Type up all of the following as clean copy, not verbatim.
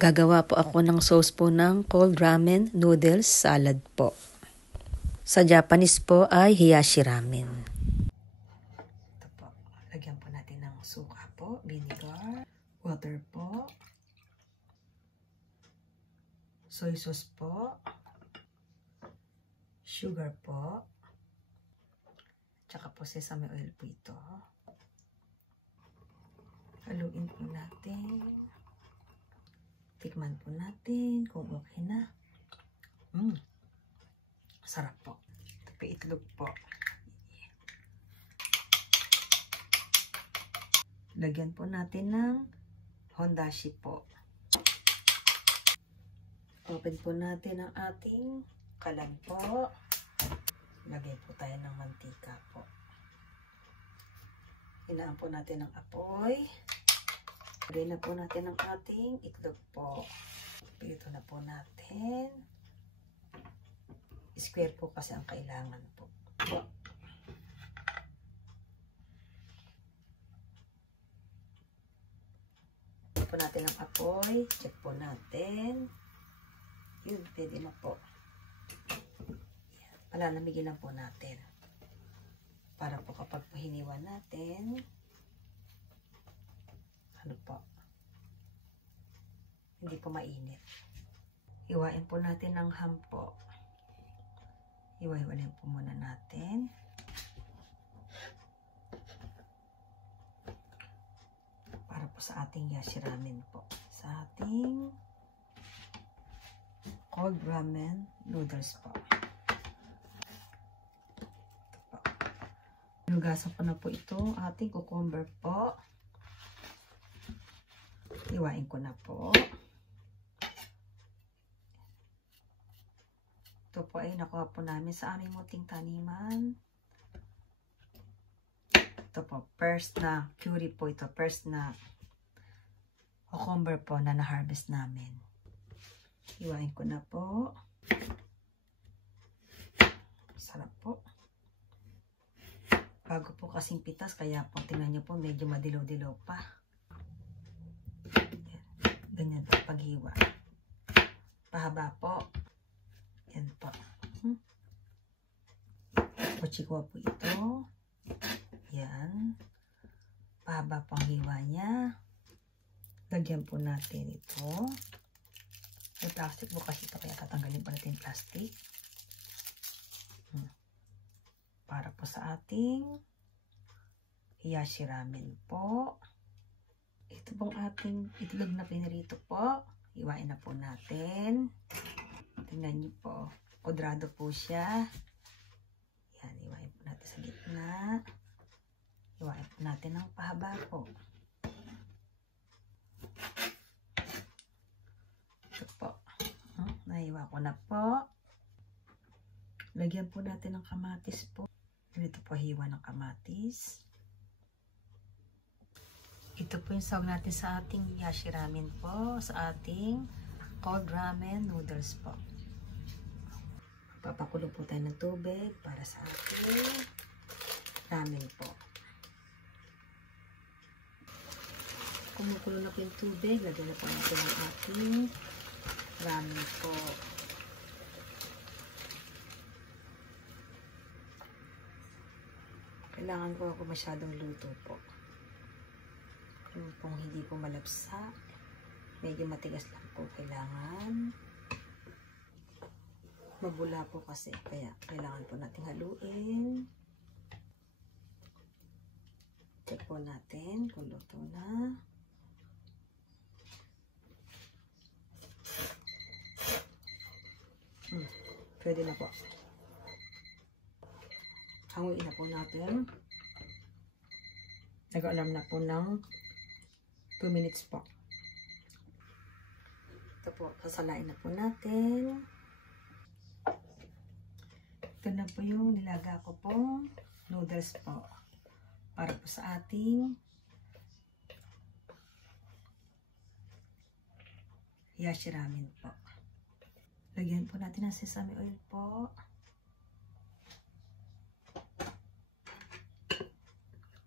Gagawa po ako ng sauce po ng cold ramen noodles salad po. Sa Japanese po ay hiyashi ramen. Ito po, lagyan po natin ng suka po, vinegar, water po, soy sauce po, sugar po, tsaka po sesame oil po ito. Haluin po natin. Tikman po natin kung okay na. Sarap po. Ito itlog po. Lagyan po natin ng hondashi po. Open po natin ang ating kalan po. Lagay po tayo ng mantika po. Hinaan po natin ang apoy. Lagay na po natin ang ating itlog po. Ito na po natin. Square po kasi ang kailangan po. Check po natin ang apoy. Check po natin. Yun, pwede na po. Palamigin lang po natin. Para po kapag hiniwa natin, ano po, hindi po mainit. Hiwain po natin ng ham po. Hiwa-hiwalin po muna natin. Para po sa ating hiyashi ramen po. Sa ating cold ramen noodles po. Hinugasan ko na po ito. Ating cucumber po. Hiwain ko na po. Ito po ay nakuha po namin sa aming muting taniman. Ito po, first na curry po ito. First na cucumber po na na-harvest namin. Hiwain ko na po. Sarap po. Bago po kasing pitas, kaya po tingnan nyo po medyo madilaw-dilaw pa. Ganyan po paghiwa. Pahaba po. Yan po. Kuchikuha po ito. Yan. Pahaba po ang hiwa niya. Lagyan po natin ito. May plastic po kasi ito, kaya tatanggalin pa natin yung plastic. Para po sa ating hiyashi ramen po. Ito pong ating itlog na pinirito po. Hiwain na po natin. Tingnan niyo po. Kuadrado po siya. Yan, hiwain po natin sa gitna. Hiwain po natin ng pahaba po. Ito po. Nahiwa ko na po. Lagyan po natin ng kamatis po. Ito po hiwa ng kamatis. Ito po yung sawag natin sa ating hiyashi ramen po. Sa ating cold ramen noodles po. Papakulo po tayo ng tubig para sa ating ramen po. Kumukulo na po yung tubig. Lagyan na po natin ang ating ramen po. Kailangan ko ako masyadong luto po. Yung pong hindi po malapsa. Medyo matigas lang po kailangan. Mabula po kasi. Kaya kailangan po natin haluin. Check po natin kung luto na. Pwede na po. Hanguin na po natin. Nag-alarm na po ng 2 minutes po. Ito po, sasalain na po natin. Ito na po yung nilaga ko pong noodles po. Para po sa ating hiyashi ramen po. Lagyan po natin ng sesame oil po.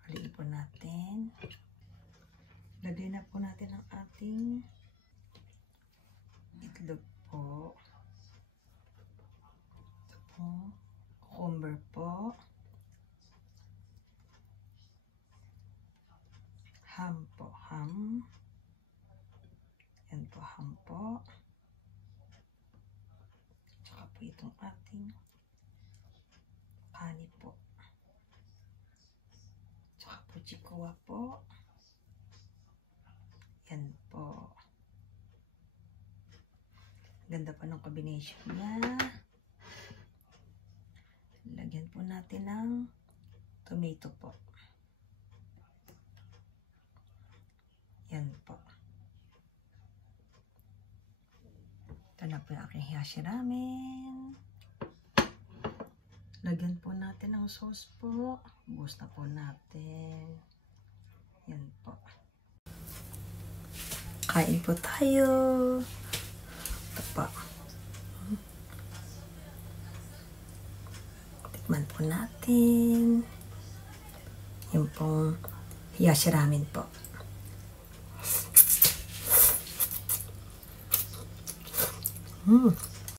Haluin po natin. Lagyan na po natin ang ating po ham po. Tsaka po itong ating kanin po. Tsaka po chikuwa po. Yan po. Ganda pa ng combination niya. Lagyan po natin ng tomato po. Yan po. Ito na po yung aking hiyashi ramen. Lagyan po natin ng sauce po. Buhos na po natin. Yan po. Kain po tayo. Ito po. Tikman po natin. Yung pong hiyashi ramen po.